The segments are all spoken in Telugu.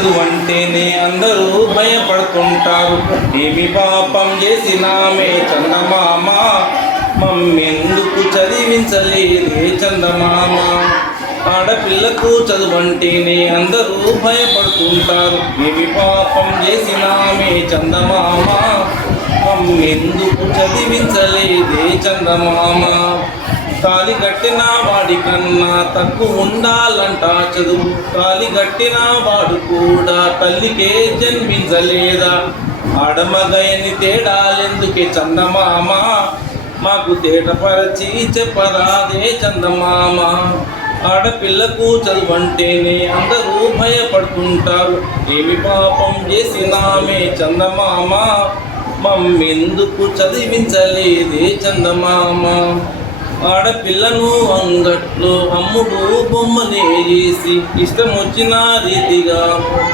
చదువంటేనే అందరూ భయపడుతుంటారు. ఏమి పాపం చేసినామే చందమామ, మమ్మెందుకు చదివించలేదే చందమామ. ఆడపిల్లకు చదువంటేనే అందరూ భయపడుతుంటారు. ఏమి పాపం చేసినామే చందమామ, మమ్మెందుకు చదివించలేదే చందమామ. తాలి కట్టిన వాడి కన్నా తక్కువ ఉండాలంట చదువు. తాలి కట్టిన వాడు కూడా తల్లికే జన్మించలేదా? ఆడమగయని తేడాలెందుకే చందమామ, మాకు తేటపరచి చెప్పరాదే చందమామ. ఆడపిల్లకు చదువంటేనే అందరూ భయపడుతుంటారు. ఏమి పాపం చేసినామే చందమామ, మమ్మెందుకు చదివించలేదే చందమామ. ఆడపిల్లను అంగట్లో అమ్ముడు బొమ్మనే చేసి ఇష్టం వచ్చిన రీతిగా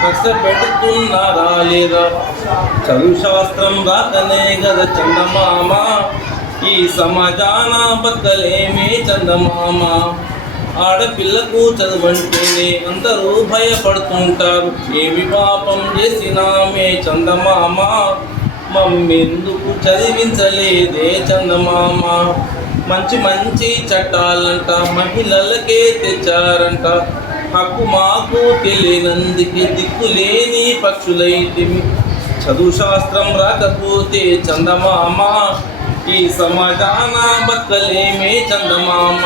కష్టపెడుతున్నారా లేదా? చదువు శాస్త్రం రాకనే గద చందమామ, ఈ సమాజాన బతకలేమే చందమామ. ఆడపిల్లకు చదువంటేనే అందరూ భయపడుతుంటారు. ఏమి పాపం చేసినామే చందమామ, మమ్మెందుకు చదివించలేదే చందమామ. మంచి మంచి చట్టాలంట మహిళలకే తెచ్చారంట. హక్కు మాకు తెలియనందుకే దిక్కులేని పక్షులైతిమి. చదువు శాస్త్రం రాకపోతే చందమామ, ఈ సమాజాన బతకలేమే చందమామ.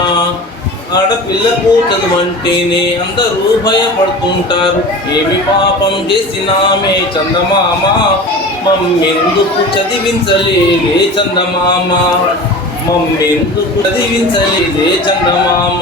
ఆడపిల్లకు చదువంటేనే అందరూ భయపడుతుంటారు. ఏమి పాపం చేసినామే చందమామ, మమ్మెందుకు చదివించలేదే చందమామ, మమ్మెందుకు చదివించలేదే చందమామ.